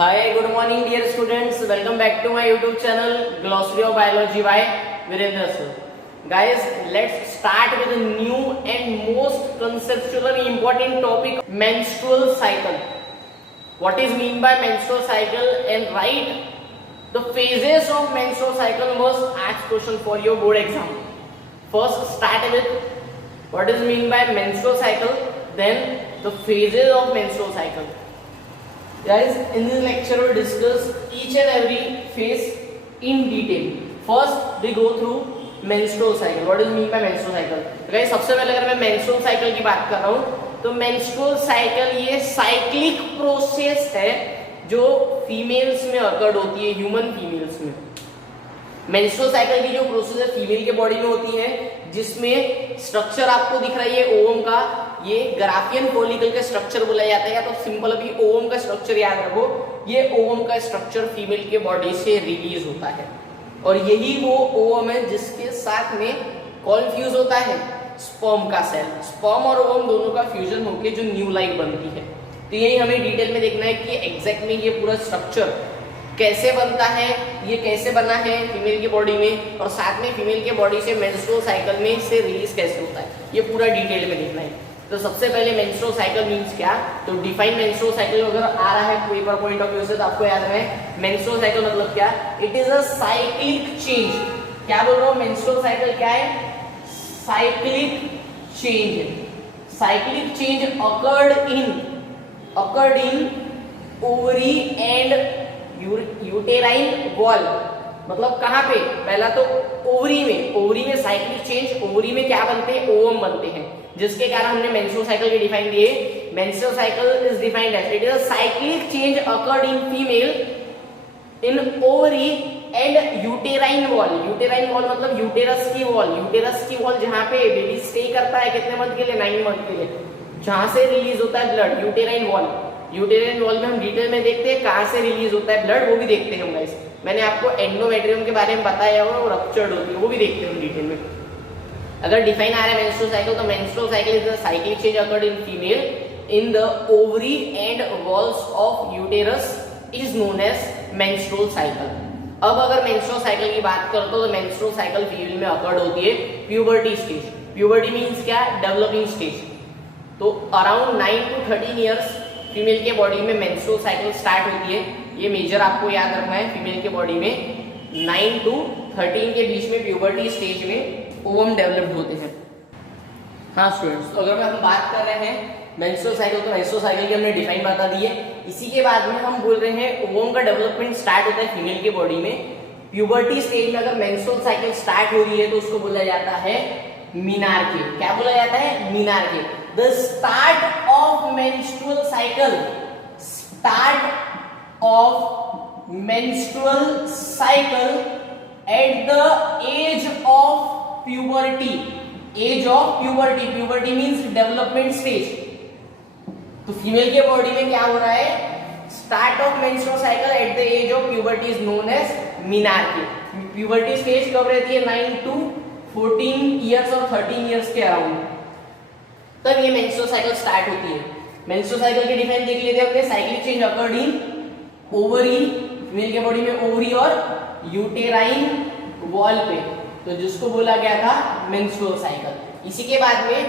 Hi, good morning dear students. Welcome back to my YouTube channel Glossary of Biology by Virendra sir. Guys, let's start with a new and most conceptually important topic, menstrual cycle. What is mean by menstrual cycle and write the phases of menstrual cycle must ask question for your board exam. First start with what is mean by menstrual cycle, then the phases of menstrual cycle. Guys, in this lecture we will discuss each and every phase in detail. First we go through menstrual cycle. What is mean by menstrual cycle? तो guys, सबसे पहले अगर मैं menstrual cycle की बात कर रहा हूँ तो menstrual cycle ये साइक्लिक प्रोसेस है जो फीमेल्स में अकर्ड होती है, ह्यूमन फीमेल्स में. मेंस्ट्रुअल साइकिल की जो प्रोसेस है फीमेल के बॉडी में होती है, जिसमें स्ट्रक्चर आपको दिख रही है ओवम का, ये ग्राफियन फॉलिकल का स्ट्रक्चर बोला जाता है. या तो सिंपल अभी ओवम का स्ट्रक्चर याद रखो, ये ओवम का स्ट्रक्चर फीमेल के बॉडी से रिलीज होता है और यही वो ओवम है जिसके साथ में कौन फ्यूज होता है, स्पर्म का सेल. स्पर्म और ओवम दोनों का फ्यूजन होकर जो न्यू लाइफ बनती है. तो यही हमें डिटेल में देखना है कि एग्जैक्ट में ये पूरा स्ट्रक्चर कैसे बनता है, ये कैसे बना है फीमेल की बॉडी में, और साथ में फीमेल के बॉडी से मेंस्ट्रुअल साइकिल में से रिलीज कैसे होता है, ये पूरा डिटेल में देखना है. तो सबसे पहले मेंस्ट्रुअल साइकिल मींस क्या, तो डिफाइन मेंस्ट्रुअल साइकिल अगर आ रहा है पेपर पॉइंट ऑफ व्यू से तो आपको याद है मेंस्ट्रुअल साइकिल मतलब क्या, it is a cyclic change. क्या बोल रहा हूँ, मेंस्ट्रुअल साइकिल क्या है, cyclic change. Cyclic change occurred in ovary and uterine wall. मतलब कहाँ पे, पहला तो ओवरी में साइक्लिक चेंज, ओवरी में क्या बनते हैं, ओवम बनते हैं, जिसके कारण हमने मेंस्ट्रुअल साइकिल के डिफाइन दिए. Menstrual cycle is defined as it is a cyclic change occurred in female in ovary and uterine wall. Uterine wall मतलब यूटेरस की वॉल जहाँ पे बेबी स्टे करता है कितने मंथ के लिए, 9 मंथ के लिए, जहां से रिलीज होता है ब्लड. यूटेराइन वॉल में हम डिटेल में देखते हैं कहां से रिलीज होता है ब्लड, वो भी देखते हैं हम गाइस. मैंने आपको एंडोमेट्रियम के बारे में बताया हुआ, वो रप्चर्ड होती है, वो भी देखते हैं हम डिटेल में. अगर डिफाइन आ रहा है मेंस्ट्रुअल साइकिल तो menstrual cycle is the cyclic change occurred in female in the ovary and walls of uterus is known as menstrual cycle. अब अगर मेंस्ट्रुअल साइकिल की बात करो तो मेंस्ट्रुअल साइकिल फीमेल में अकर्ड होती है प्यूबर्टी स्टेज. प्यूबर्टी मींस क्या, डेवलपिंग स्टेज. तो अराउंड 9 to 13 ईयर्स फीमेल के बॉडी में मेंस्ट्रुअल साइकिल स्टार्ट होती है. ये मेजर आपको याद रखना है, फीमेल के बॉडी में 9 to 13 के बीच में प्यूबर्टी स्टेज में ओवम डेवलप्ड होते हैं. हाँ स्टूडेंट्स, तो अगर हम बात कर रहे हैं मेंस्ट्रुअल साइकिल तो मेंस्ट्रुअल साइकिल की हमने डिफाइन बता दी है. इसी के बाद में हम बोल रहे हैं ओवम का डेवलपमेंट स्टार्ट होता है फीमेल के बॉडी में. प्यूबर्टी स्टेज में अगर मेंस्ट्रुअल साइकिल स्टार्ट हो रही है तो उसको बोला जाता है मीनार्की. क्या बोला जाता है, मीनार्की. The start of menstrual cycle at the age of puberty. Puberty means development stage. तो फीमेल के बॉडी में क्या हो रहा है, start of menstrual cycle at the age of puberty is known as menarche. Puberty stage कब रहती है, 9 to 14 ईयर्स और 13 ईयर्स के अराउंड, तब ये मेंस्ट्रुअल साइकिल स्टार्ट होती है. मेंस्ट्रुअल साइकिल की डिफाइन देख लेते हैं हमने, cyclic change occurred in ovary, female के बॉडी में ओवरी और यूटेराइन वॉल पे, तो जिसको बोला गया था मेंस्ट्रुअल साइकिल. इसी के बाद में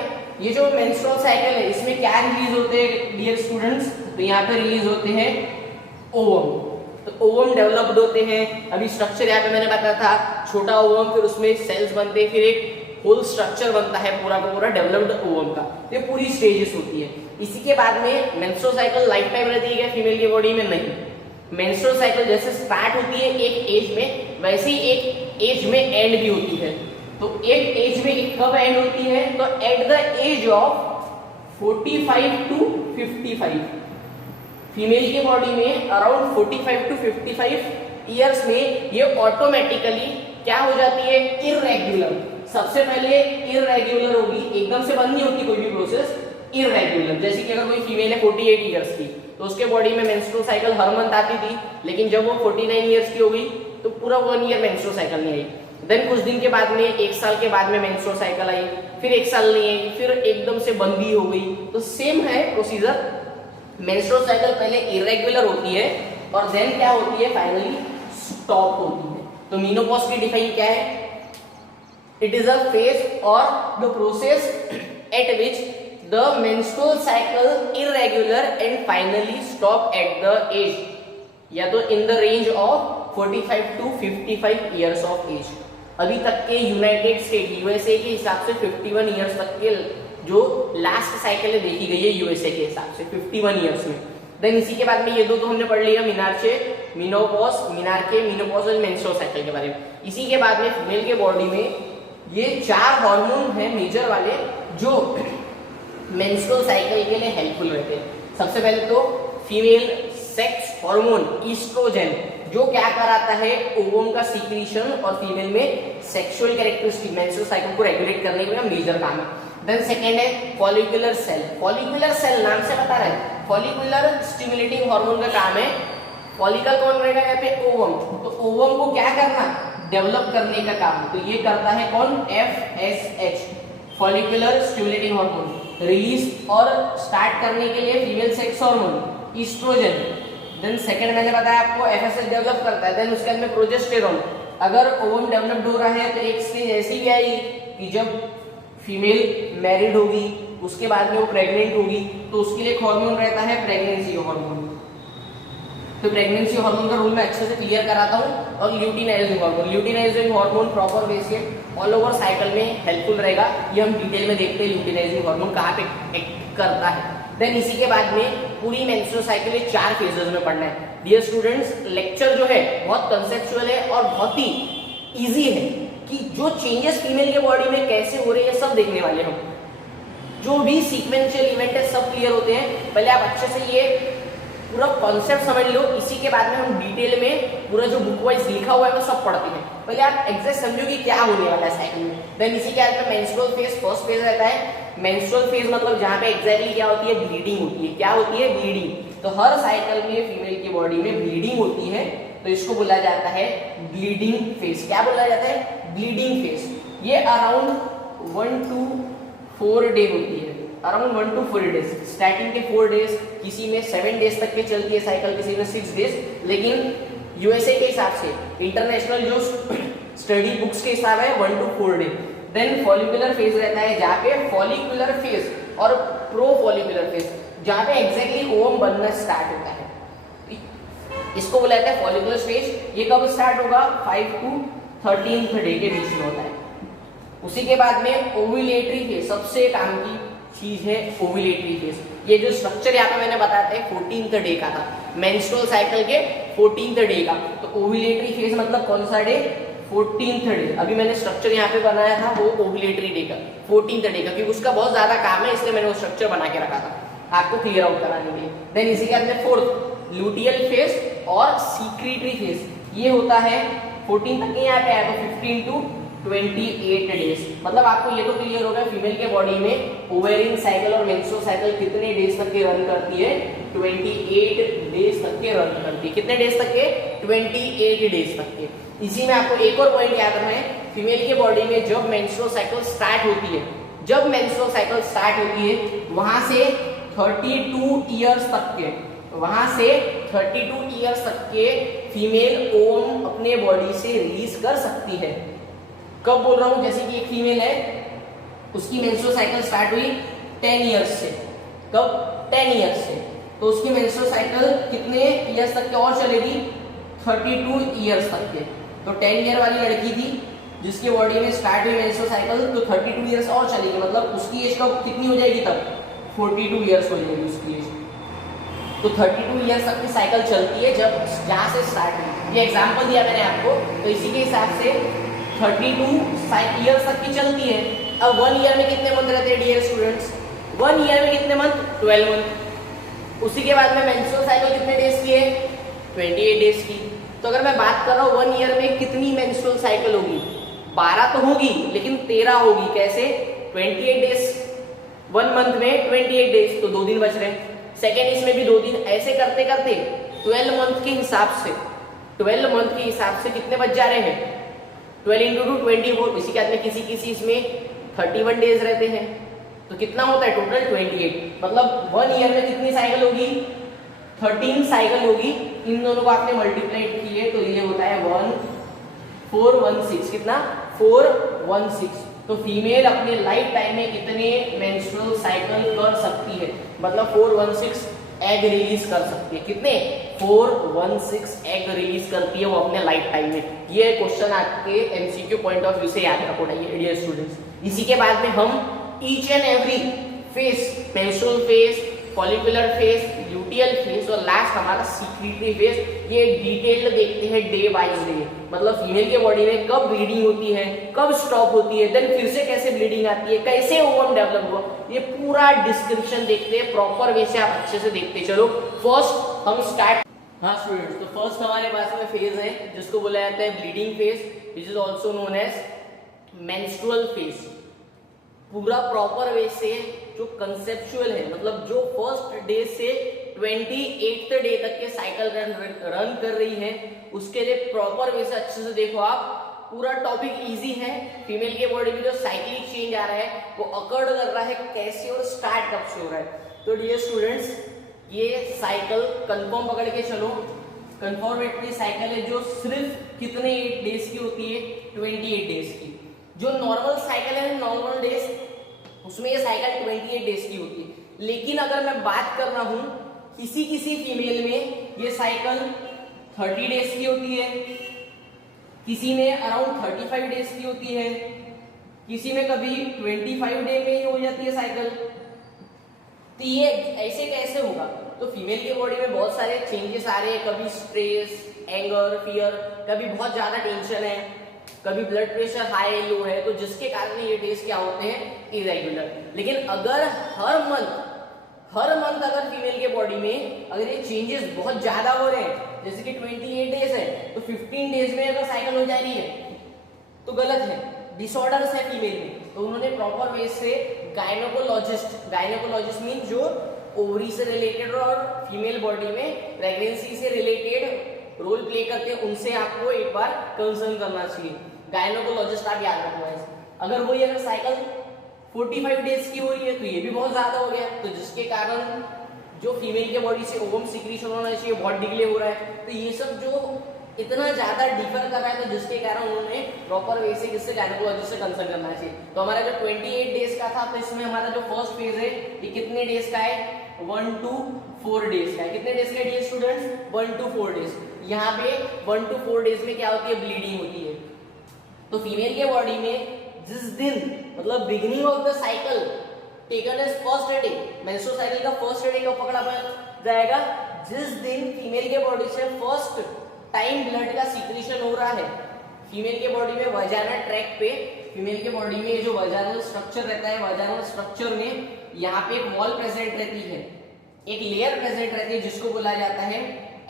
ये जो मेंस्ट्रुअल साइकिल है इसमें क्या रिलीज होते हैं डियर स्टूडेंट्स, तो यहाँ पे रिलीज होते हैं ओवम. तो ओवम डेवलप्ड होते हैं. अभी स्ट्रक्चर यहाँ पे मैंने बताया था, छोटा ओवम, फिर उसमें सेल्स बनते हैं, फिर एक होल स्ट्रक्चर बनता है पूरा का पूरा डेवलप्ड ओवम का. ये पूरी स्टेजेस होती है. इसी के बाद में मेंस्ट्रुअल साइकिल लाइफ टाइम रहती है क्या फीमेल की बॉडी में, नहीं. मेंस्ट्रुअल साइकिल जैसे स्टार्ट होती है एक एज में, वैसे ही एक एज में एंड भी होती है. तो एक एज में कब एंड होती है, तो at the age of 45 to 55. Female की बॉडी में अराउंड 45 to 55 ईयर्स में ये ऑटोमेटिकली क्या हो जाती है, इररेगुलर. सबसे पहले इररेगुलर होगी, एकदम से बंद नहीं होती कोई भी प्रोसेस, इररेगुलर. जैसे कि अगर कोई फीमेल है 48 ईयर्स की तो उसके बॉडी में मेंस्ट्रुअल साइकिल हर मंथ आती थी, लेकिन जब वो 49 ईयर्स की हो गई तो पूरा 1 ईयर मेंस्ट्रुअल साइकिल नहीं आई. देन कुछ दिन के बाद में, 1 साल के बाद में मेंस्ट्रुअल साइकिल आई, फिर 1 साल नहीं आई, फिर एकदम से बंद भी हो गई. तो सेम है प्रोसीजर. मेंस्ट्रुअल साइकिल पहले इरेगुलर होती है, और देन क्या होती है, फाइनली स्टॉप होती है। तो मेनोपॉज की डिफाइन क्या है, इट इज अ फेज और the process at which the menstrual cycle irregular and finally stop at the age, या तो in the range of 45 to 55 years of age. अभी तक के यूनाइटेड स्टेट यूएसए के हिसाब से 51 ईयर्स तक के जो लास्ट साइकिल देखी गई है यूएसए के हिसाब से 51 ईयर्स में। देन इसी के बाद में ये दो तो हमने पढ़ लिया, मेनोपॉज और मेंस्ट्रुअल साइकिल के बारे में। इसी के बाद में फीमेल के बॉडी में ये 4 हार्मोन है मेजर वाले जो मेंस्ट्रुअल साइकिल के लिए हेल्पफुल रहते हैं। सबसे पहले तो फीमेल सेक्स हार्मोन ईस्ट्रोजन, जो क्या कराता है, ओवम का सीक्रेशन और फीमेल में सेक्सुअल कैरेक्टरिस्टिक मेंस्ट्रुअल साइकिल को रेगुलेट करने का मेजर काम है। देन सेकंड है फॉलिकुलर सेल। फॉलिकुलर सेल नाम से बता रहा है, फॉलिकुलर स्टिमुलेटिंग हार्मोन का काम है। फॉलिकल कौन रहेगा यहाँ पे, ओवम। तो ओवम को क्या करना, डेवलप करने का काम। तो ये करता है कौन, FSH, follicular stimulating hormone. Release और स्टार्ट करने के लिए female sex hormone estrogen. Then second मैंने बताया आपको FSH डेवलप करता है। देन उसके बाद में प्रोजेस्टेरॉन। अगर ओवम डेवलप्ड हो रहा है तो एक स्टेज ऐसी भी आएगी कि जब फीमेल मैरिड होगी, उसके बाद में वो प्रेग्नेंट होगी, तो उसके लिए एक हार्मोन रहता है प्रेगनेंसी हार्मोन। तो प्रेगनेंसी हार्मोन का रोल मैं अच्छे से क्लियर कराता हूँ। और luteinizing hormone, luteinizing hormone proper way से ऑल ओवर साइकिल में हेल्पफुल रहेगा। ये हम डिटेल में देखते हैं ल्यूटिनाइजिंग हार्मोन कहाँ पे एक्ट करता है। देन इसी के बाद में पूरी मेंस्ट्रुअल साइकिल में 4 फेजेस में पढ़ना है। डियर स्टूडेंट्स, लेक्चर जो है बहुत कंसेप्चुअल है और बहुत ही इजी है कि जो चेंजेस फीमेल के बॉडी में कैसे हो रही है सब देखने वाले हम। जो भी सीक्वेंशियल इवेंट है सब क्लियर होते हैं। पहले आप अच्छे से ये पूरा कॉन्सेप्ट समझ लो, इसी के बाद में हम डिटेल में पूरा जो बुक वाइज लिखा हुआ है वो सब पढ़ते हैं। पहले आप एग्जैक्ट समझो कि क्या होने वाला है साइकिल में। देन इसी के बाद में मेंस्ट्रुअल फेज फर्स्ट फेज रहता है। मेंस्ट्रुअल फेज मतलब जहाँ पे एग्जैक्टली क्या होती है, ब्लीडिंग होती है। क्या होती है, ब्लीडिंग। तो हर साइकिल में फीमेल की बॉडी में ब्लीडिंग होती है, तो इसको बोला जाता है ब्लीडिंग फेज। क्या बोला जाता है, ब्लीडिंग फेज। ये अराउंड 1 to 4 डे होती है, अराउंड 1 to 4 डेज। स्टार्टिंग के 4 डेज, किसी में 7 डेज तक के चलती है साइकिल, किसी में 6 डेज। लेकिन यूएसए के हिसाब से, इंटरनेशनल जो स्टडी बुक्स के हिसाब है 1 to 4 day. Then follicular phase रहता है, जहाँ पे फॉलिकुलर फेज और प्रो फॉलिकुलर फेज, जहाँ पे एग्जैक्टली ओवम बनना स्टार्ट होता है, इसको बोला जाता है फॉलिकुलर फेज। ये कब स्टार्ट होगा, 5 to 13th डे के बीच में होता है। उसी के बाद में ओव्यूलेटरी फेज, सबसे काम की चीज है ओव्यूलेटरी फेज। ये जो स्ट्रक्चर यहाँ पे मैंने बताया था 14th डे का था, मेंस्ट्रुअल साइकिल के 14th डे का। तो ओव्यूलेटरी फेज मतलब कौन सा डे, 14th डे। अभी मैंने स्ट्रक्चर यहाँ पे बनाया था वो ओव्यूलेटरी डे का, 14th डे का, क्योंकि उसका बहुत ज्यादा काम है, इसलिए मैंने वो स्ट्रक्चर बना के रखा था आपको क्लियर आउट कराने के लिए। देन इसी के बाद में फोर्थ लुटियल फेज और सीक्रेटरी फेज। ये होता है 14 तक के यहाँ पे आया तो 15 to 28 डेज। मतलब आपको ये तो क्लियर होगा फीमेल के बॉडी में ओवेरियन साइकिल और मेंस्ट्रुअल साइकिल कितने डेज तक के रन करती है, 28 डेज तक के रन करती है। कितने डेज तक के, 28 डेज तक के। इसी में आपको एक और पॉइंट याद रखना है, फीमेल के बॉडी में जब मेंस्ट्रुअल साइकिल स्टार्ट होती है, जब मेंस्ट्रुअल साइकिल स्टार्ट होती है वहां से 32 ईयर्स तक के, वहां से 32 ईयर्स तक के फीमेल ओवम अपने बॉडी से रिलीज कर सकती है। कब बोल रहा हूं, जैसे कि एक फीमेल है, उसकी मेंस्ट्रुअल साइकिल स्टार्ट हुई 10 ईयर्स से। कब, 10 ईयर्स से। तो उसकी मेंस्ट्रुअल साइकिल कितने ईयर्स तक के और चलेगी, 32 ईयर्स तक के। तो 10 ईयर वाली लड़की थी जिसकी बॉडी में स्टार्ट हुई मेंस्ट्रुअल साइकिल, तो 32 ईयर्स और चलेगी। मतलब उसकी एज कब कितनी हो जाएगी, तब 42 ईयर्स हो जाएगी उसकी एज। तो 32 ईयर्स तक की साइकिल चलती है जब जहां से स्टार्ट हुई। ये एग्जांपल दिया मैंने आपको, तो इसी के हिसाब से 32 ईयर्स तक की चलती है। अब 1 ईयर में कितने मंथ रहते हैं डियर स्टूडेंट्स, 1 ईयर में कितने मंथ, 12 मंथ। उसी के बाद में मेंस्ट्रुअल साइकिल कितने डेज की है, 28 डेज की। तो अगर मैं बात कर रहा हूँ 1 ईयर में कितनी मेंस्ट्रुअल साइकिल होगी, 12 तो होगी लेकिन 13 होगी। कैसे, 28 डेज, 1 मंथ में 28 डेज, तो 2 दिन बच रहे हैं। सेकेंड इसमें भी 2 दिन, ऐसे करते करते 12 मंथ के हिसाब से, 12 मंथ के हिसाब से कितने बच जा रहे हैं, 12 into 2 24। इसी के बाद में किसी किसी इसमें 31 डेज रहते हैं, तो कितना होता है टोटल 28। मतलब 1 ईयर में कितनी साइकिल होगी, 13 साइकिल होगी, इन दोनों को आपने मल्टीप्लाइड किए तो ये होता है 416। कितना? 416। तो फीमेल अपने लाइफ टाइम में कितने मेंस्ट्रुअल साइकिल कर सकती है? मतलब 416 एग रिलीज कर सकती है। कितने? 416 एग रिलीज करती है वो अपने लाइफ टाइम में। ये क्वेश्चन आपके एमसीक्यू पॉइंट ऑफ व्यू से याद रखो डियर स्टूडेंट्स। इसी के बाद में हम each and every face, menstrual face, follicular face, luteal face और लास्ट हमारा सीक्रेटरी फेस, ये डिटेल्ड देखते हैं डे बाय डे। मतलब फीमेल के बॉडी में कब ब्लीडिंग होती है, कब स्टॉप होती है, देन फिर से कैसे ब्लीडिंग आती है, कैसे ओवम डेवलप हुआ, ये पूरा डिस्क्रिप्शन देखते हैं प्रॉपर वे से। आप अच्छे से देखते चलो। फर्स्ट हम स्टार्ट। हाँ स्टूडेंट्स, तो फर्स्ट हमारे पास में फेज है जिसको बोला जाता है bleeding phase, which is also known as menstrual phase. पूरा प्रॉपर वे से जो कंसेप्चुअल है, मतलब जो फर्स्ट डे से 28th डे तक के साइकिल रन कर रही है, उसके लिए प्रॉपर वे से अच्छे से देखो आप। पूरा टॉपिक इजी है। फीमेल के बॉडी में जो साइक्लिक चेंज आ रहा है वो अकर्ड कर रहा है कैसे और स्टार्ट कब से हो रहा है। तो डियर स्टूडेंट्स, ये साइकिल कंफर्म पकड़ के चलो। कंफर्मेटरी साइकिल है जो सिर्फ कितने डेज की होती है? 28 डेज की। जो नॉर्मल साइकिल है, नॉर्मल डेज, उसमें ये साइकिल 28 डेज की होती है। लेकिन अगर मैं बात कर रहा हूं किसी किसी फीमेल में ये साइकिल 30 डेज की होती है, किसी में अराउंड 35 डेज की होती है, किसी में कभी 25 डे में ही हो जाती है साइकिल। तो ये ऐसे कैसे होगा? तो फीमेल की बॉडी में बहुत सारे चेंजेस आ रहे हैं। कभी स्ट्रेस, एंगर, फियर, कभी बहुत ज्यादा टेंशन है, कभी ब्लड प्रेशर हाई लो है, तो जिसके कारण ये डेज क्या होते हैं? इरेगुलर। लेकिन अगर हर मंथ अगर फीमेल के बॉडी में अगर ये चेंजेस बहुत ज्यादा हो रहे हैं, जैसे कि 28 डेज है तो 15 डेज में अगर साइकिल हो जा रही है तो गलत है, डिसऑर्डर्स है फीमेल में। तो उन्होंने प्रॉपर वे से गायनेकोलॉजिस्ट मीन जो ओवरी से रिलेटेड और फीमेल बॉडी में प्रेगनेंसी से रिलेटेड रोल प्ले करते हैं, उनसे आपको एक बार कंसर्न करना चाहिए। गायनेकोलॉजिस्ट आप याद रखो ऐसे। अगर वही अगर साइकिल 45 डेज की हो रही है तो ये भी बहुत ज्यादा हो गया, तो जिसके कारण जो फीमेल के बॉडी से ओवम सिक्रीशन होना चाहिए बहुत डिले हो रहा है। तो ये सब जो इतना ज्यादा डिफर कर रहा है, तो जिसके कारण उन्होंने प्रॉपर वे से किससे गायनेकोलॉजिस्ट से कंसर्न करना चाहिए। तो हमारा जो 28 डेज का था, तो इसमें हमारा जो फर्स्ट फेज है ये कितने डेज का है? 1 to 4 डेज का है। कितने डेज का डियर स्टूडेंट्स? 1 to 4 days. यहाँ पे 1 to 4 डेज में क्या होती है? ब्लीडिंग होती है। तो फीमेल के बॉडी में जिस दिन, मतलब beginning of the cycle taken as first day, menstrual cycle का फर्स्ट डे कब पकड़ा जाएगा? जिस दिन फीमेल के बॉडी से फर्स्ट टाइम ब्लड का सीक्रेशन हो रहा है। फीमेल के बॉडी में वजाइना ट्रैक पे, फीमेल के बॉडी में जो वजाइनल स्ट्रक्चर रहता है, वजाइनल स्ट्रक्चर में यहाँ पे एक वॉल प्रेजेंट रहती है, एक लेयर प्रेजेंट रहती है जिसको बोला जाता है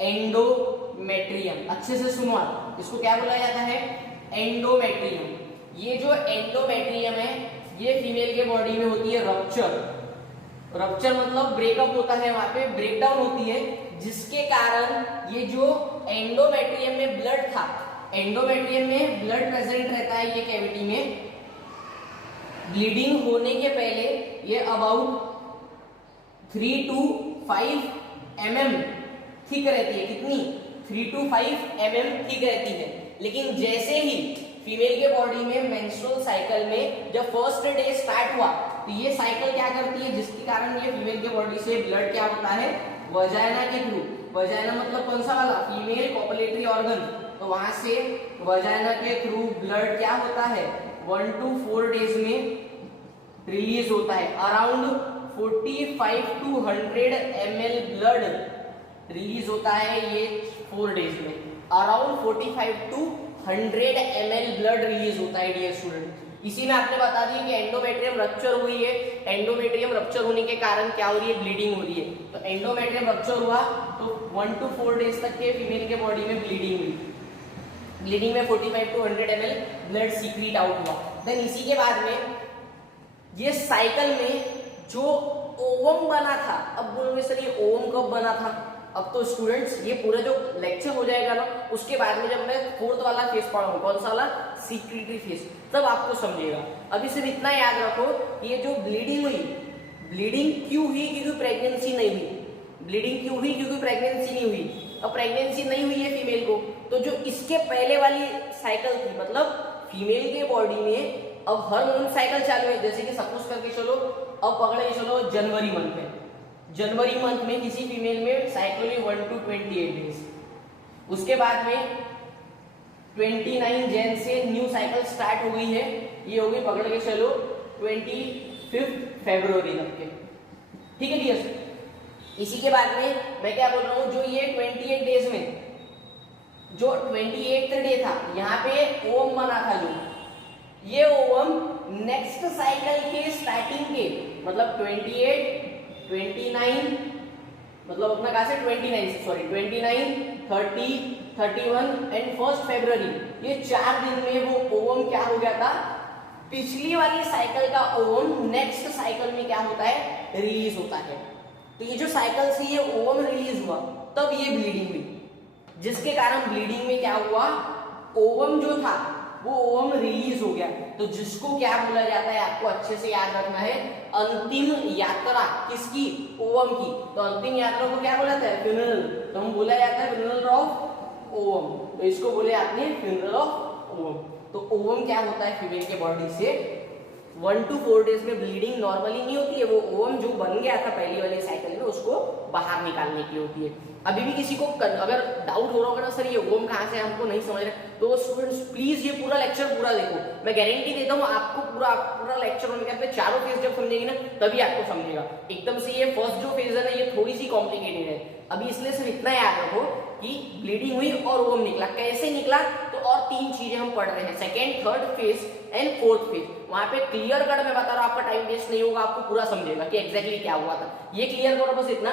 एंडोमेट्रियम। अच्छे से सुनो आप, इसको क्या बोला जाता है? एंडोमेट्रियम। ये जो एंडोमेट्रियम है ये फीमेल के बॉडी में होती है रप्चर मतलब ब्रेकअप होता है, वहां पे ब्रेकडाउन होती है, जिसके कारण ये जो एंडोमेट्रियम में ब्लड था, एंडोमेट्रियम में ब्लड प्रेजेंट रहता है ये कैविटी में। ब्लीडिंग होने के पहले ये अबाउट 3 to 5 mm थिक रहती है। कितनी? 3 to 5 mm थिक रहती है। लेकिन जैसे ही फीमेल के बॉडी में मेंस्ट्रुअल साइकिल में जब फर्स्ट डे स्टार्ट हुआ, तो ये साइकिल क्या करती है, जिसके कारण ये फीमेल के बॉडी से ब्लड क्या होता है? वजाइना के थ्रू। वजाइना मतलब कौन सा वाला? Female copulatory organ. तो वहां से वजाइना के थ्रू ब्लड क्या होता है? 1 to 4 डेज में रिलीज होता है। Around 45 to 100 ml blood release होता है ये 4 डेज में। Around 45 to 100 ml blood release होता है डियर स्टूडेंट। इसी में आपने बता दिया कि एंडोमेट्रियम रप्चर हुई है। एंडोमेट्रियम रप्चर होने के कारण क्या हो रही है? ब्लीडिंग हो रही है। तो एंडोमेट्रियम रप्चर हुआ तो 1 to 4 डेज तक के फीमेल के बॉडी में ब्लीडिंग हुई। ब्लीडिंग में 45 to 100 ml blood secret out हुआ। देन इसी के बाद में ये साइकिल में जो ओवम बना था, अब बोलोगे सर ये ओवम कब बना था? अब तो स्टूडेंट्स ये पूरा जो लेक्चर हो जाएगा ना, उसके बाद में जब मैं 4th वाला फेज पढ़ाऊंगा, कौन सा वाला? सीक्रेटरी फेज, तब आपको समझेगा। अभी सिर्फ इतना याद रखो, ये जो ब्लीडिंग हुई, ब्लीडिंग क्यों हुई? क्योंकि प्रेगनेंसी नहीं हुई। ब्लीडिंग क्यों हुई? क्योंकि प्रेगनेंसी नहीं हुई। अब प्रेगनेंसी नहीं हुई है फीमेल को, तो जो इसके पहले वाली साइकिल थी, मतलब फीमेल के बॉडी में अब हार्मोन साइकिल चालू है। जैसे कि सपोज करके चलो, अब पकड़े चलो जनवरी मंथ है, जनवरी मंथ में किसी फीमेल में साइकिल हुई 1 to 28 डेज। उसके बाद में 29 जैन से न्यू साइकिल स्टार्ट हो गई है, ये हो गई पकड़ के चलो 25 फरवरी तक के, ठीक है डियर। इसी के बाद में मैं क्या बोल रहा हूँ, जो ये 28 डेज में जो 28th डे था, यहाँ पे ओवम बना था, जो ये ओवम नेक्स्ट साइकिल के स्टार्टिंग के, मतलब 28, 29, मतलब अपना कहा से 29 30, 31 एंड 1 फरवरी, ये 4 दिन में वो ओवम क्या हो गया था, पिछली वाली साइकिल का ओवम नेक्स्ट साइकिल में क्या होता है, रिलीज होता है। तो ये जो साइकिल से ये ओवम रिलीज हुआ, तब ये ब्लीडिंग हुई, जिसके कारण ब्लीडिंग में क्या हुआ, ओवम जो था वो ओवम रिलीज हो गया। तो जिसको क्या बोला जाता है, आपको अच्छे से याद रखना है, अंतिम यात्रा किसकी, ओवम की। तो अंतिम यात्रा को क्या बोला जाता है, फ्यूनरल। तो हम बोला जाता है फ्यूनरल ऑफ ओवम, तो इसको बोले आपने फ्यूनरल ऑफ ओवम। तो ओवम क्या होता है, फीमेल के बॉडी से 1 to 4 डेज में ब्लीडिंग नॉर्मली नहीं होती है, वो ओवम जो बन गया था पहली वाली साइकिल में उसको बाहर निकालने की होती है। अभी भी किसी को अगर डाउट हो रहा होगा ना, सर ये ओवम कहाँ से, हमको नहीं समझ रहे, तो स्टूडेंट्स प्लीज ये पूरा लेक्चर पूरा देखो, मैं गारंटी देता हूँ आपको पूरा लेक्चर होने के बाद चारों फेज जब समझेंगे ना, तभी आपको समझेगा। एकदम से ये फर्स्ट जो फेज है ना, ये थोड़ी सी कॉम्प्लिकेटेड है। अभी इसलिए सिर्फ इतना याद रखो कि ब्लीडिंग हुई और ओवम निकला, कैसे निकला, तो और 3 चीजें हम पढ़ रहे हैं, second, third phase and fourth phase. वहां पे क्लियर कट मैं बता रहा हूँ, आपका टाइम वेस्ट नहीं होगा, आपको पूरा समझेगा कि एग्जैक्टली क्या हुआ था। ये क्लियर करो बस इतना,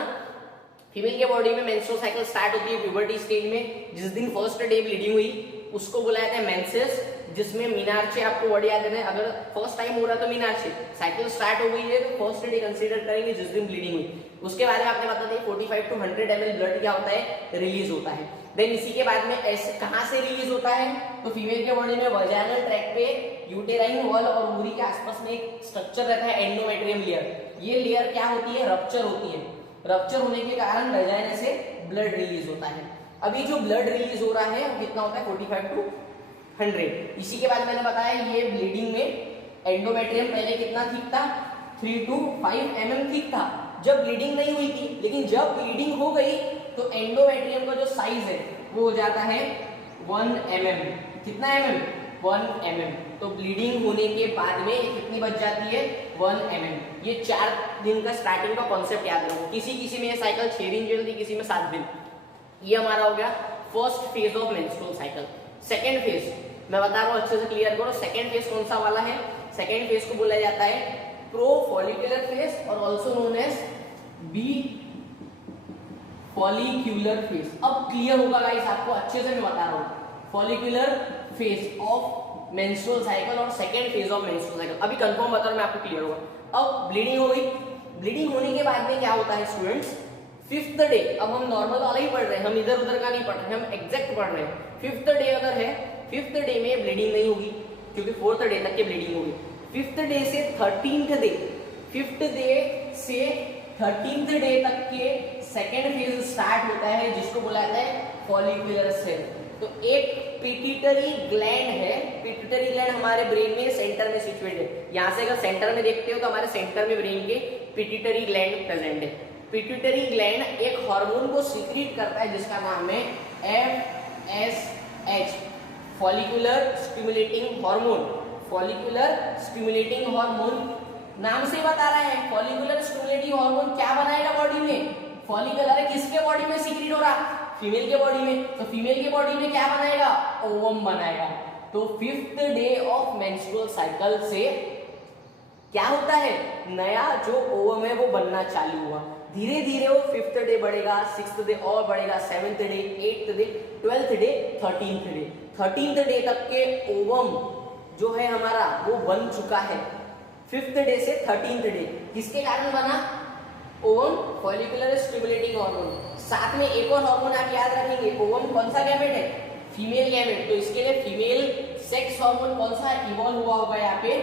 फीमेल के बॉडी में मेंस्ट्रुअल साइकिल स्टार्ट होती है प्यूबर्टी स्टेज में। जिस दिन फर्स्ट डे ब्लीडिंग हुई उसको बुलाया जाता है मेंसेस, जिसमें मीनार्चे, आपको वर्ड याद है, अगर फर्स्ट टाइम हो रहा है तो मीनार्चे, साइकिल स्टार्ट हो गई है तो फर्स्ट डे कंसीडर करेंगे जिस दिन ब्लीडिंग हुई। उसके बाद में आपने बता दिया 45 to 100 ml ब्लड क्या होता है, रिलीज होता है। देन इसी के बाद में ऐसे कहां से रिलीज होता है, तो फीमेल के बॉडी में वजाइनल ट्रैक्ट पे यूटेराइन वॉल और ओवरी के आसपास में एक स्ट्रक्चर रहता है, एंडोमेट्रियम लेयर। ये लेयर क्या होती है, रप्चर होती है। रप्चर होने के कारण वजाइना से ब्लड रिलीज होता है। अभी जो ब्लड रिलीज हो रहा है वो कितना होता है, 45 to 100। इसी के बाद मैंने बताया ये ब्लीडिंग में एंडोमेट्रियम पहले कितना थिक था, 3 to 5 mm थिक था जब ब्लीडिंग नहीं हुई थी, लेकिन जब ब्लीडिंग हो गई तो एंडोमेट्रियम का जो साइज है वो हो जाता है 1 mm। कितना mm, 1 mm। तो ब्लीडिंग होने के बाद में कितनी बच जाती है, 1 mm। ये 4 दिन का स्टार्टिंग का कॉन्सेप्ट याद रखो। किसी में ये साइकिल 6 दिन चलती, किसी में 7 दिन। ये हमारा हो गया first phase of menstrual cycle. Second phase मैं बता रहा हूँ, अच्छे से क्लियर करो। सेकेंड फेज कौन सा वाला है, सेकेंड फेज को बोला जाता है प्रो फॉलिकुलर फेज और also known as B follicular phase. अब क्लियर होगा गाइस, आपको अच्छे से मैं बता रहा हूँ, follicular phase of menstrual cycle और second phase of menstrual cycle. अभी कंफर्म बता रहा हूं मैं आपको, क्लियर होगा। अब ब्लीडिंग हो गई, ब्लीडिंग होने के बाद में क्या होता है स्टूडेंट्स, 5th डे, अब हम नॉर्मल वाला ही पढ़ रहे हैं, हम इधर उधर का नहीं पढ़ रहे हैं, हम एग्जैक्ट पढ़ रहे हैं। 5th डे अगर है, 5th डे में ब्लीडिंग नहीं होगी क्योंकि 4th डे तक की ब्लीडिंग होगी। 5th डे से 13th डे, 5th डे से 13th डे तक के सेकेंड फेज स्टार्ट होता है, जिसको बोला जाता है फॉलिकुलर सेल। तो एक पिट्यूटरी ग्लैंड है, पिट्यूटरी ग्लैंड हमारे ब्रेन में सेंटर में सिचुएटेड है। यहां से अगर सेंटर में देखते हो तो हमारे सेंटर में ब्रेन के पिट्यूटरी ग्लैंड प्रेजेंट है। पिट्यूटरी ग्लैंड एक हार्मोन को सीक्रेट करता है जिसका नाम है FSH, follicular stimulating hormone. Follicular stimulating hormone नाम से बता रहा है, फॉलिकुलर स्टिमुलेटिंग हार्मोन क्या बनाएगा बॉडी में, फॉलिकल। अरे किसके बॉडी में सीक्रेट हो रहा, फीमेल के बॉडी में, तो फीमेल के बॉडी में क्या बनाएगा, ओवम बनाएगा। तो 5th day of menstrual cycle से क्या होता है, नया जो ओवम है वो बनना चालू हुआ। धीरे धीरे वो 5th डे बढ़ेगा, 6th डे और बढ़ेगा, 7th day, 8th day, 12th day, 13th day. 13th day तक के ओवम जो है हमारा वो बन चुका है। 5th डे से 13th डे किसके कारण बना, ओवम फॉलिकुलर स्टिमुलेटिंग हार्मोन। साथ में एक और हार्मोन आप याद रखेंगे, ओवम कौन सा गैमेट है, फीमेल गैमेट। तो इसके लिए फीमेल सेक्स हार्मोन कौन सा इवॉल्व हुआ होगा यहाँ पे,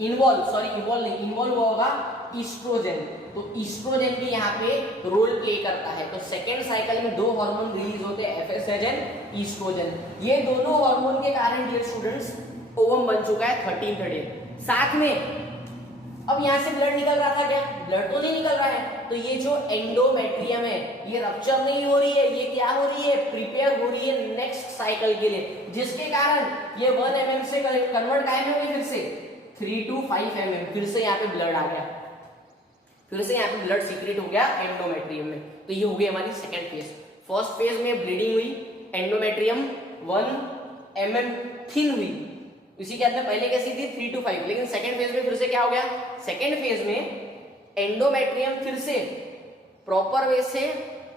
इन्वॉल्व नहीं, इन्वॉल्व हुआ होगा ईस्ट्रोजन। तो ईस्ट्रोजन भी यहाँ पे रोल प्ले करता है। तो सेकेंड साइकिल में 2 हार्मोन रिलीज होते हैं, एफएसएच एंड ईस्ट्रोजन। ये दोनों हार्मोन के कारण डियर स्टूडेंट्स ओवम बन चुका है 13th डे। साथ में अब यहाँ से ब्लड निकल रहा था क्या? ब्लड तो नहीं निकल रहा है, तो ये जो एंडोमेट्रियम है ये रप्चर नहीं हो रही है, ये क्या हो रही है? प्रिपेयर हो रही है नेक्स्ट साइकिल के लिए, जिसके कारण ये 1 mm से कन्वर्ट टाइम हो गई, फिर से 3 to 5 mm, फिर से यहाँ पे ब्लड आ गया, फिर से यहाँ पे ब्लड सीक्रेट हो गया एंडोमेट्रियम में। तो ये हो गई हमारी सेकेंड फेज। फर्स्ट फेज में ब्लीडिंग हुई, एंडोमेट्रियम 1 mm थिन हुई, इसी के अंदर पहले कैसी थी 3 to 5, लेकिन सेकेंड फेज में फिर से क्या हो गया? सेकेंड फेज में एंडोमेट्रियम फिर से प्रॉपर वे से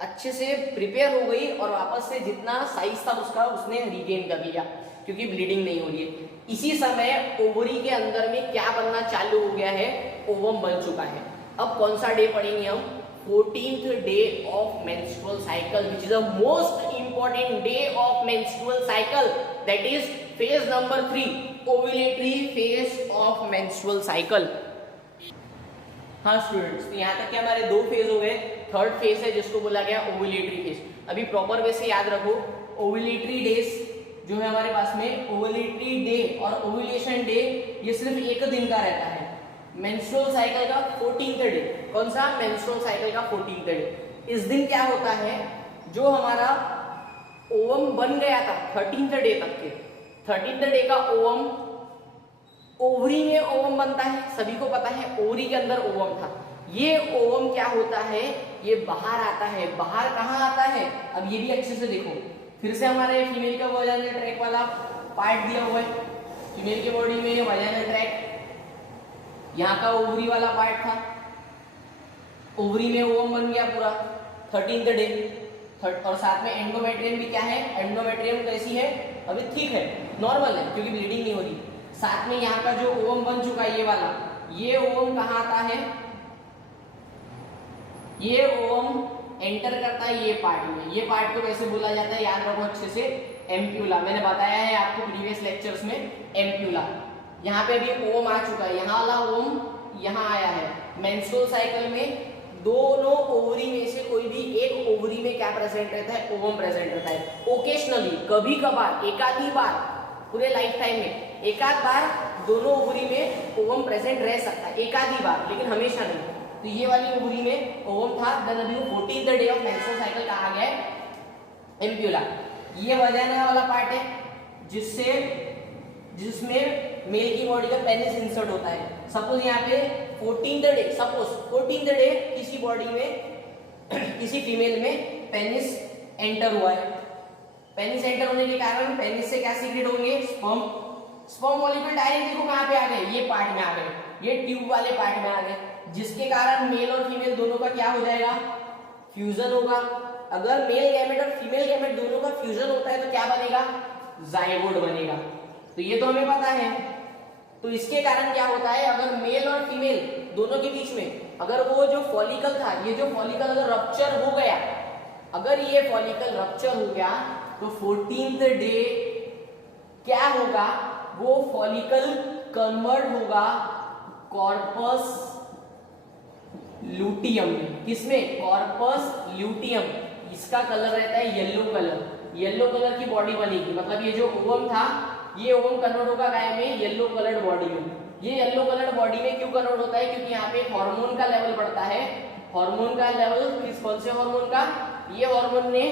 अच्छे से प्रिपेयर हो गई और वापस से जितना साइज था उसका उसने रिगेन कर लिया, क्योंकि ब्लीडिंग नहीं हो रही है। इसी समय ओवरी के अंदर में क्या बनना चालू हो गया है? ओवम बन चुका है। अब कौन सा डे पढ़ेंगे हम? 14th day of menstrual cycle, which is the most important day of menstrual cycle, that is phase number 3, ovulatory phase of menstrual cycle. हाँ स्टूडेंट्स, तो यहाँ तक के हमारे 2 फेज हो गए। थर्ड फेज है जिसको बोला गया ओव्यूलेटरी फेज। अभी प्रॉपर वे से याद रखो, ओव्यूलेटरी डेज जो है हमारे पास में, ओव्यूलेटरी डे और ओव्यूलेशन डे ये सिर्फ 1 दिन का रहता है। मेंस्ट्रुअल साइकिल का 14th डे, कौन सा? मेंस्ट्रुअल साइकिल का 14th डे। इस दिन क्या होता है? जो हमारा ओवम बन गया था 13th डे तक के, 13th डे का ओवम, ओवरी में ओवम बनता है, सभी को पता है ओवरी के अंदर ओवम था। ये ओवम क्या होता है? ये बाहर आता है। बाहर कहाँ आता है? अब ये भी अच्छे से देखो, फिर से हमारे फीमेल का वजाइनल ट्रैक वाला पार्ट दिया हुआ है। फीमेल के बॉडी में वजाइनल ट्रैक, यहाँ का ओवरी वाला पार्ट था, ओवरी में ओवम बन गया पूरा 13th डे। और साथ में एंडोमेट्रियम भी क्या है? एंडोमेट्रियम कैसी है? अभी ठीक है, नॉर्मल है, क्योंकि ब्लीडिंग नहीं हो रही। साथ में यहाँ का जो ओवम बन चुका है ये वाला, ये ओवम कहाँ आता है? ये ओवम एंटर करता है ये पार्ट में। ये पार्ट को कैसे बोला जाता है? याद रखो अच्छे से, एम्प्यूला। मैंने बताया है आपको प्रीवियस लेक्चर्स में, एम्प्यूला। यहाँ पे भी ओवम आ चुका है, यहाँ वाला ओवम यहाँ आया है। मेंस्ट्रुअल साइकिल में दोनों ओवरी में से कोई भी एक ओवरी में क्या प्रेजेंट रहता है? ओवम प्रेजेंट रहता है। ओकेशनली, कभी कभार, एकाधी बार, पूरे लाइफ टाइम में एकाध बार दोनों ओवरी में ओवम प्रेजेंट रह सकता है, एकाधी बार, लेकिन हमेशा नहीं। तो ये वाली ओवरी में ओवम था। देन अभी 14th day of menstrual cycle कहा गया है एम्प्यूला। ये वजाइना वाला पार्ट है जिसमें मेल की बॉडी का पेनिस इंसर्ट होता है। सपोज यहाँ पे 14th डे किसी बॉडी में किसी फीमेल में पेनिस एंटर हुआ है। पेनिस एंटर होने के कारण पेनिस से क्या सीक्रेट होंगे? स्पर्म मॉलिक्यूल डायरेक्ट देखो कहाँ पे आ गए? ये पार्ट में आ गए, ये ट्यूब वाले पार्ट में आ गए, जिसके कारण मेल और फीमेल दोनों का क्या हो जाएगा? फ्यूजन होगा। अगर मेल गैमेट और फीमेल गैमेट दोनों का फ्यूजन होता है तो क्या बनेगा? जाइगोट बनेगा। तो ये तो हमें पता है। तो इसके कारण क्या होता है? अगर मेल और फीमेल दोनों के बीच में अगर वो जो फॉलिकल था, ये जो फॉलिकल अगर रप्चर हो गया, अगर ये फॉलिकल रप्चर हो गया तो 14th डे क्या होगा? वो फॉलिकल कन्वर्ट होगा कॉर्पस ल्यूटियम में। किसमें? Corpus luteum. इसका कलर रहता है येलो कलर। येलो कलर की बॉडी बनेगी, मतलब ये जो ओवम था ये ओवम कन्वर्ट होगा गाय में येलो कलर्ड बॉडी में। ये येलो कलर्ड बॉडी में क्यों कन्वर्ट होता है? क्योंकि यहाँ पे हार्मोन का लेवल बढ़ता है। हार्मोन का लेवल किस, कौन से हार्मोन का? ये हार्मोन ने,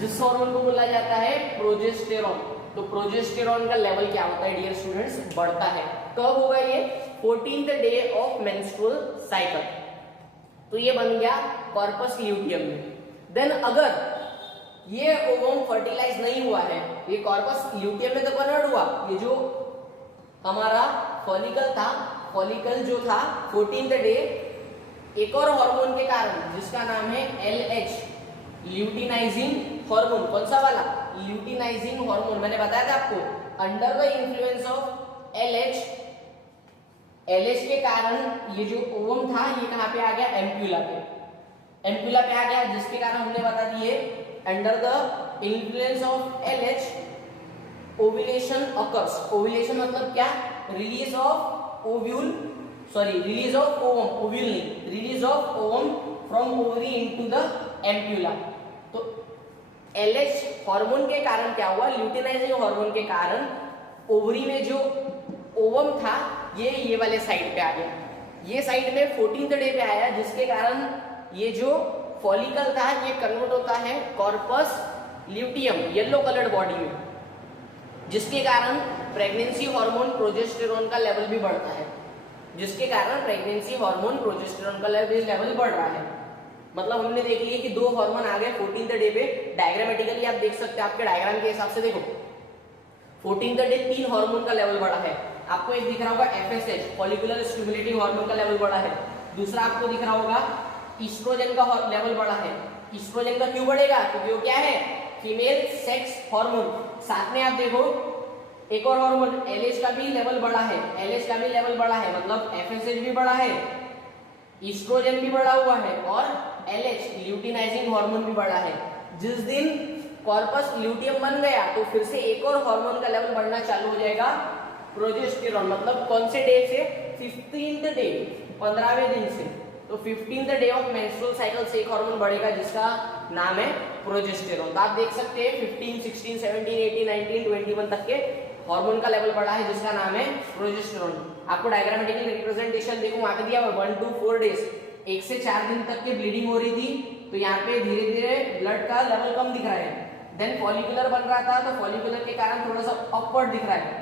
जिस हार्मोन को बोला जाता है प्रोजेस्टेरॉन। तो प्रोजेस्टेरॉन का लेवल क्या होता है डियर स्टूडेंट्स? बढ़ता है। कब होगा ये? 14th day of menstrual cycle. तो ये बन गया कॉर्पस ल्यूटियम में। देन अगर ये ओवम फर्टिलाइज नहीं हुआ है, ये कॉर्पस ल्यूटियम में तो कन्वर्ट हुआ, ये जो हमारा फॉलिकल था, फॉलिकल जो था 14th डे एक और हार्मोन के कारण जिसका नाम है LH, ल्यूटिनाइजिंग हार्मोन। कौन सा वाला? Luteinizing hormone. मैंने बताया था आपको, under the influence of LH के कारण ये जो ओवम था ये कहां पे आ गया? एम्प्यूला पे। एम्प्यूला पे आ गया, जिसके कारण हमने बता दिए under the influence of LH ovulation occurs. Ovulation मतलब क्या? Release of ovule release of ovum, ovule नहीं, release of ovum from ovary into the ampulla. तो एलएच हार्मोन के कारण क्या हुआ, ल्यूटिनाइजिंग हार्मोन के कारण ओवरी में जो ओवम था ये वाले साइड पे आ गया, ये साइड में 14th डे पे आया, जिसके कारण ये जो फॉलिकल था ये कन्वर्ट होता है corpus luteum, yellow coloured body में, जिसके कारण प्रेगनेंसी हार्मोन प्रोजेस्टेरोन का लेवल भी बढ़ता है, जिसके कारण प्रेगनेंसी हार्मोन प्रोजेस्टेरोन का लेवल बढ़ रहा है। मतलब हमने देख लिया कि दो हार्मोन आ गए 14th डे पे। डायग्रामेटिकली आप देख सकते हैं, आपके डायग्राम के हिसाब से देखो 14th डे 3 हार्मोन का लेवल बढ़ा है। आपको एक दिख रहा होगा एफएसएच, फॉलिकुलर स्टिमुलेटिंग हार्मोन का लेवल बढ़ा है। दूसरा आपको दिख रहा होगा ईस्ट्रोजन का लेवल बढ़ा है। ईस्ट्रोजन का क्यों बढ़ेगा, क्योंकि वो क्या है, फीमेल सेक्स हार्मोन। साथ में आप देखो एक और हार्मोन एलएच का भी लेवल बढ़ा है, एलएच का भी लेवल बढ़ा है, मतलब एफएसएच भी बढ़ा है, ईस्ट्रोजन भी बढ़ा हुआ है और एलएच ल्यूटिनाइजिंग हार्मोन भी बढ़ा है। जिस दिन कॉर्पस ल्यूटियम बन गया तो फिर से एक और हार्मोन का लेवल बढ़ना चालू हो जाएगा, प्रोजेस्टेरोन। मतलब कौन से डे से, 15th डे, 15वें दिन से। तो 15th day of menstrual cycle से एक हार्मोन बढ़ेगा जिसका नाम है प्रोजेस्टेरोन। तो आप देख सकते हैं 15, 16, 17, 18, 19, 21 तक के हार्मोन का लेवल बढ़ा है जिसका नाम है प्रोजेस्टेरोन। आपको डायग्रामेटिकल रिप्रेजेंटेशन देखो वहां पे दिया हुआ 1 to 4 डेज, 1 से 4 दिन तक की ब्लीडिंग हो रही थी, तो यहाँ पे धीरे धीरे ब्लड का लेवल कम दिख रहा है। देन फॉलिकुलर बन रहा था, तो फॉलिकुलर के कारण थोड़ा सा अपवर्ड दिख रहा है।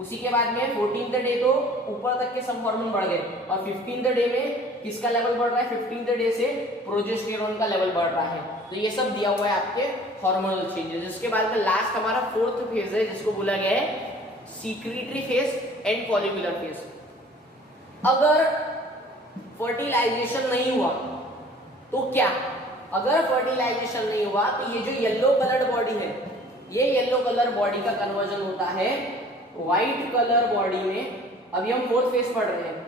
उसी के बाद में 14th डे तो ऊपर तक के सब हार्मोन बढ़ गए और 15th डे में किसका लेवल बढ़ रहा है, 15th डे से प्रोजेस्टेरोन का लेवल बढ़ रहा है। तो ये सब दिया हुआ है आपके हार्मोनल चेंजेस। इसके बाद में लास्ट हमारा 4th फेज है जिसको बोला गया है secretory phase and follicular phase. अगर फर्टिलाइजेशन नहीं हुआ तो क्या, अगर फर्टिलाइजेशन नहीं हुआ तो ये जो येलो कलर्ड बॉडी है, ये येलो कलर बॉडी का कन्वर्जन होता है व्हाइट कलर बॉडी में। अभी हम 4th फेज पढ़ रहे हैं।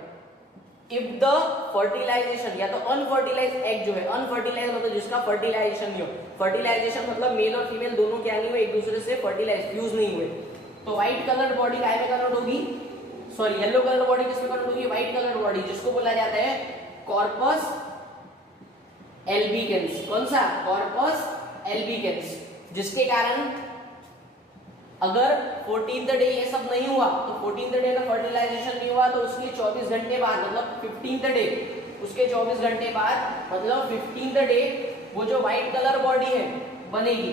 इफ द फर्टिलाइजेशन, या तो अनफर्टिलाइज एग जो है, अनफर्टिलाइज मतलब जिसका फर्टिलाइजेशन नहीं हो, फर्टिलाइजेशन मतलब मेल और फीमेल दोनों क्या नहीं हुए, एक दूसरे से फर्टिलाइज फ्यूज नहीं हुए, तो व्हाइट कलर बॉडी काय में कन्वर्ट होगी, सॉरी येलो कलर बॉडी किसमें कन्वर्ट होगी, व्हाइट कलर बॉडी, जिसको बोला जाता है कॉर्पस एल्बिकेंस। कौन सा, कॉर्पस एल्बिकेंस। जिसके कारण अगर 14th डे ये सब नहीं हुआ, तो 14th डे का फर्टिलाइजेशन नहीं हुआ तो उसके 24 घंटे बाद, मतलब 15th डे, उसके 24 घंटे बाद मतलब 15th डे वो जो व्हाइट कलर बॉडी है बनेगी।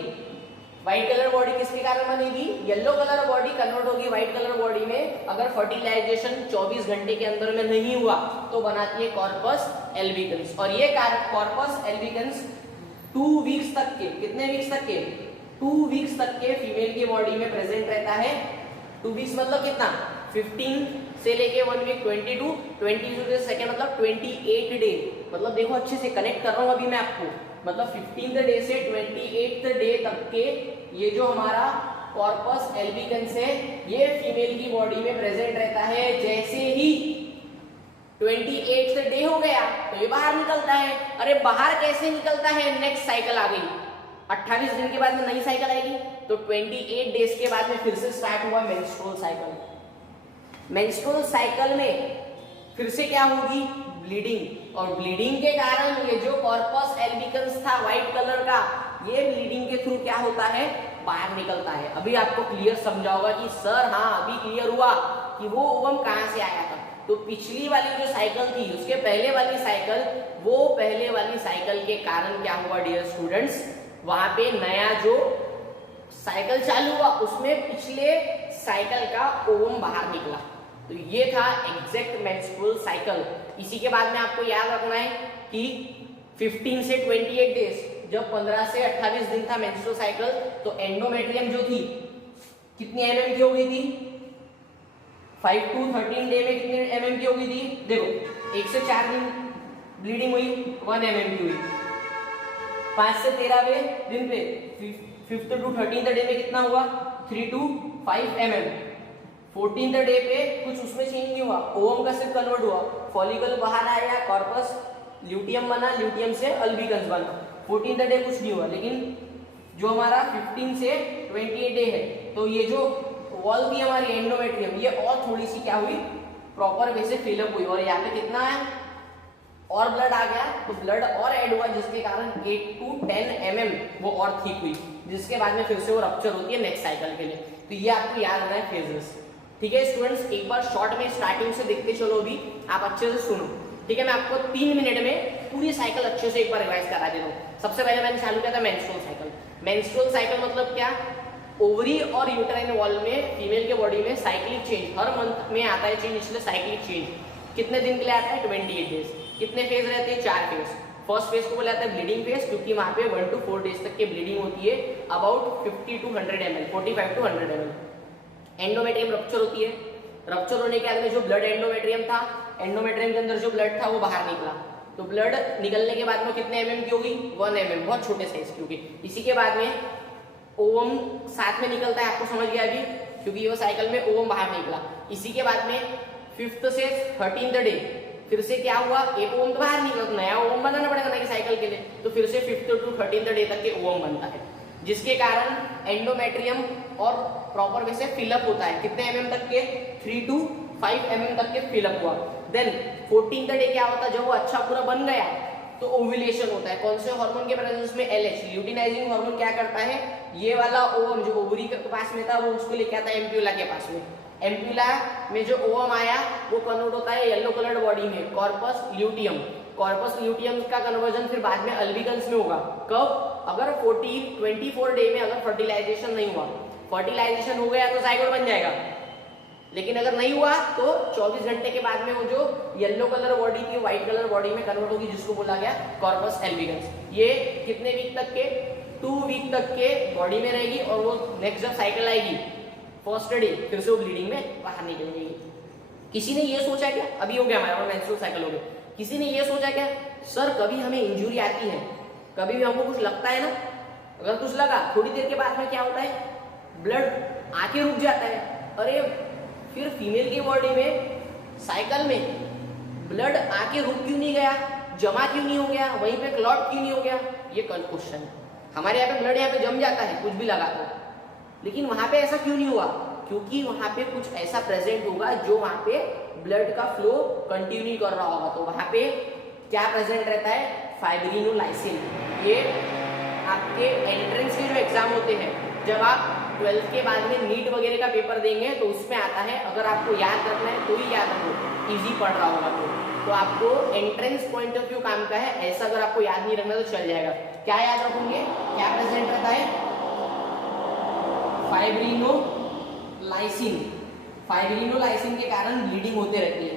व्हाइट कलर बॉडी किसके कारण बनेगी, येलो कलर बॉडी कन्वर्ट होगी व्हाइट कलर बॉडी में। अगर फर्टिलाइजेशन 24 घंटे के अंदर में नहीं हुआ तो बनाती है कॉर्पस एल्बिकेंस। और ये कॉर्पस एल्बिकेंस 2 वीक्स तक के, कितने वीक्स तक के, 2 वीक्स तक के फीमेल की बॉडी में प्रेजेंट रहता है। 2 वीक्स मतलब कितना, 15 से लेके 1 वीक 22, 22 से सेकेंड मतलब 28 डे। मतलब देखो अच्छे से कनेक्ट कर रहा हूं अभी मैं आपको, मतलब 15th डे से 28th डे तक के ये जो हमारा कॉर्पस एल्बिकेंस है ये फीमेल की बॉडी में प्रेजेंट रहता है। जैसे ही 28th डे हो गया तो ये बाहर निकलता है। अरे बाहर कैसे निकलता है, नेक्स्ट साइकिल आ गई, 28 दिन के बाद में नई साइकिल आएगी, तो 28 डेज के बाद में फिर से स्टार्ट हुआ मेंस्ट्रुअल साइकिल। मेंस्ट्रुअल साइकिल में फिर से क्या होगी, ब्लीडिंग। और ब्लीडिंग के कारण ये जो कॉर्पस एल्बिकेंस था व्हाइट कलर का, ये ब्लीडिंग के थ्रू क्या होता है, बाहर निकलता है। अभी आपको क्लियर समझा होगा कि सर हाँ अभी क्लियर हुआ कि वो ओवम कहां से आया था। तो पिछली वाली जो साइकिल थी उसके पहले वाली साइकिल, वो पहले वाली साइकिल के कारण क्या हुआ डियर स्टूडेंट्स, वहां पे नया जो साइकिल चालू हुआ उसमें पिछले साइकिल का ओवम बाहर निकला। तो ये था एग्जैक्ट मेंस्ट्रुअल साइकिल। इसी के बाद में आपको याद रखना है कि 15 से 28 डेज, जब 15 से 28 दिन था मेंस्ट्रुअल साइकिल, तो एंडोमेट्रियम जो थी कितनी एमएम की हो गई थी, 5 to 13 डे में कितनी एमएम की हो गई थी, देखो 1 से 4 दिन ब्लीडिंग हुई 1 एमएम की हुई, 5 से 13वें दिन पे 5th to 13th डे में कितना हुआ, 3 to 5 mm। 14th डे पे कुछ उसमें चेंज नहीं हुआ, ओवम का सिर्फ कन्वर्ट हुआ, फॉलिकल बाहर आया, कॉर्पस ल्यूटियम बना, ल्यूटियम से अल्बिकेंस बना। 14th डे कुछ नहीं हुआ, लेकिन जो हमारा 15 से 28 डे है, तो ये जो वॉल थी हमारी एंडोमेट्रियम, ये और थोड़ी सी क्या हुई, प्रॉपर वे से फिलअप हुई और यहाँ पे कितना है और ब्लड आ गया, तो ब्लड और ऐड हुआ जिसके कारण 8 to 10 mm वो और ठीक हुई, जिसके बाद में फिर से वो रप्चर होती है नेक्स्ट साइकिल के लिए। तो ये आपको याद रखना है फेजेस। ठीक है स्टूडेंट्स, एक बार शॉर्ट में स्टार्टिंग से देखते चलो, अभी आप अच्छे से सुनो। ठीक है, मैं आपको 3 मिनट में पूरी साइकिल अच्छे से एक बार रिवाइज करा देता हूँ। सबसे पहले मैंने चालू किया था मेंस्ट्रुअल साइकिल। मेंस्ट्रुअल साइकिल मतलब क्या, ओवरी और यूटेराइन वॉल में फीमेल के बॉडी में साइक्लिक चेंज हर मंथ में आता है चेंज, इसलिए साइक्लिक चेंज कितने दिन के लिए आता है 28 डेज। कितने फेज रहते हैं 4 फेज। फर्स्ट फेज को बोला जाता है ब्लीडिंग फेज, क्योंकि वहां पे 1 to 4 डेज तक की ब्लीडिंग होती है, about 50 to 100 ml, 45 to 100 ml। Endometrium rupture होती है, रप्चर होने के बाद में जो ब्लड एंडोमेट्रियम था, एंडोमेट्रियम के अंदर जो ब्लड था वो बाहर निकला, तो ब्लड निकलने के बाद में कितने mm की होगी 1 mm, बहुत छोटे साइज की होगी। इसी के बाद में ओवम साथ में निकलता है, आपको समझ गया अभी, क्योंकि वो साइकिल में ओवम बाहर निकला। इसी के बाद में 5th से 13th डे फिर से क्या हुआ, एक ओवम तो बाहर निकला, तो नया ओवम बनाना पड़ेगा नई साइकिल के लिए, तो फिर से 5th to 13th डे तक के ओवम बनता है, जिसके कारण एंडोमेट्रियम और प्रॉपर वे से फिलअप होता है। कितने mm तक के 3 to 5 mm तक के फिलअप हुआ। देन 14th डे क्या होता है, जब वो अच्छा पूरा बन गया तो ओव्यूलेशन होता है। कौन से हार्मोन के प्रेजेंस में, LH ल्यूटिनाइजिंग हार्मोन क्या करता है, ये वाला ओवम जो ओवरी के पास में था वो उसको लेके आता है एम्प्यूला के पास में। एम्प्यूला में जो ओवम आया वो कन्वर्ट होता है येलो कलर्ड बॉडी में, कॉर्पस ल्यूटियम। कॉर्पस ल्यूटियम का कन्वर्जन फिर बाद में अल्बिकन्स में होगा। कब, अगर 24 डे में अगर फर्टिलाइजेशन नहीं हुआ, फर्टिलाइजेशन हो गया तो जाइगोट बन जाएगा, लेकिन अगर नहीं हुआ तो 24 घंटे के बाद में वो जो येलो कलर बॉडी थी व्हाइट कलर बॉडी में कन्वर्ट होगी, जिसको बोला गया कॉर्पस एल्बिगन्स। ये कितने वीक तक के, 2 वीक तक के बॉडी में रहेगी, और वो नेक्स्ट जब साइकिल आएगी फर्स्ट डे फिर से वो ब्लीडिंग में बाहर निकल जाएगी। किसी ने ये सोचा क्या, अभी हो गया हमारा मेंस्ट्रुअल साइकिल हो गया, किसी ने ये सोचा क्या, सर कभी हमें इंजरी आती है, कभी भी हमको कुछ लगता है ना, अगर कुछ लगा थोड़ी देर के बाद में क्या होता है, ब्लड आके रुक जाता है। अरे फिर फीमेल की बॉडी में साइकिल में ब्लड आके रुक क्यों नहीं गया, जमा क्यों नहीं हो गया, वहीं पे क्लॉट क्यों नहीं हो गया, ये क्वेश्चन है। हमारे यहाँ पे ब्लड यहाँ पे जम जाता है कुछ भी लगा तो, लेकिन वहां पे ऐसा क्यों नहीं हुआ, क्योंकि वहां पे कुछ ऐसा प्रेजेंट होगा जो वहां पे ब्लड का फ्लो कंटिन्यू कर रहा होगा। तो वहां पे क्या प्रेजेंट रहता है, फाइब्रिनोलाइसिन। ये आपके एंट्रेंस के जो एग्जाम होते हैं, जब आप 12th के बाद में नीट वगैरह का पेपर देंगे तो उसमें आता है, अगर आपको याद रखना है तो ही याद रखो, इजी पढ़ रहा होगा तो आपको एंट्रेंस पॉइंट ऑफ व्यू काम का है, ऐसा अगर आपको याद नहीं रखना तो चल जाएगा। क्या याद रखोगे, क्या प्रेजेंट रहता है, फाइब्रिनोलाइसिन। फाइब्रिनोलाइसिन के कारण ब्लीडिंग होते रहती है।